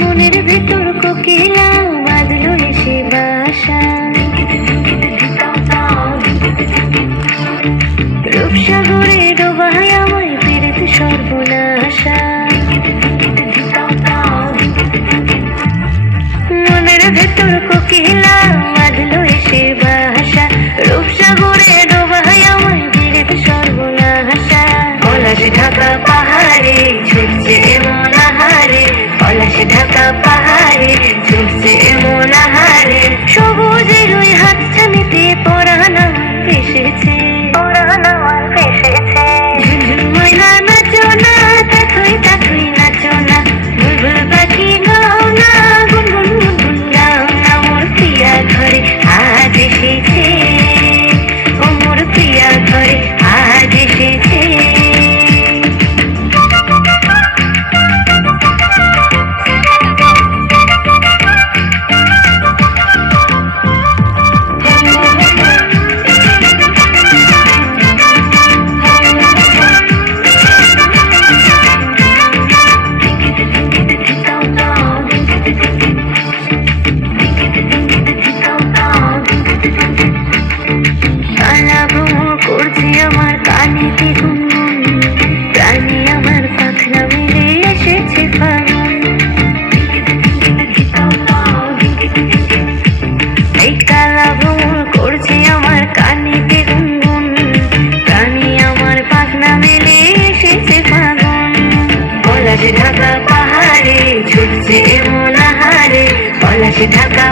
মনের ভেতর কোকিলা বাঁধলো এসে বাসা, রূপসাগরে ডোবায় আমায় ফেরেতে সর্বনাশা। মনের ভেতর কোকিলা বাঁধলো এসে বাসা, রূপসাগরে ডোবায় আমায় ফেরেতে সর্বনাশা। পলাশ ঢাকা পাহাড়ে ছুটছে এমন আহারে, পলাশ ঢাকা পাহাড়ে ছুটছে এমন আহারে। সবুজের ওই হাতছানিতে পরাণ আমার ভেসেছে, পরাণ আমার ভেসেছে। ঝুনঝুন ময়না নাচো না, তাথই তাথই নাচো না, বুলবুল পাখি গাও না, গুনগুন গুনগুন গাও না। মোর প্রিয়া ঘরে আজ এসেছে, ও মোর প্রিয়া ঘরে আজ এসেছে। আমার কানেতে গুনগুন, প্রাণে আমার পাখনা মেলে এসেছে ফাগুন। এই কালা ভ্রমর করছে আমার কানেতে গুনগুন, প্রাণে আমার পাখনা মেলে এসেছে ফাগুন। পলাশ ঢাকা পাহাড়ে ছুটছে এমন আহারে, পলাশ ঢাকা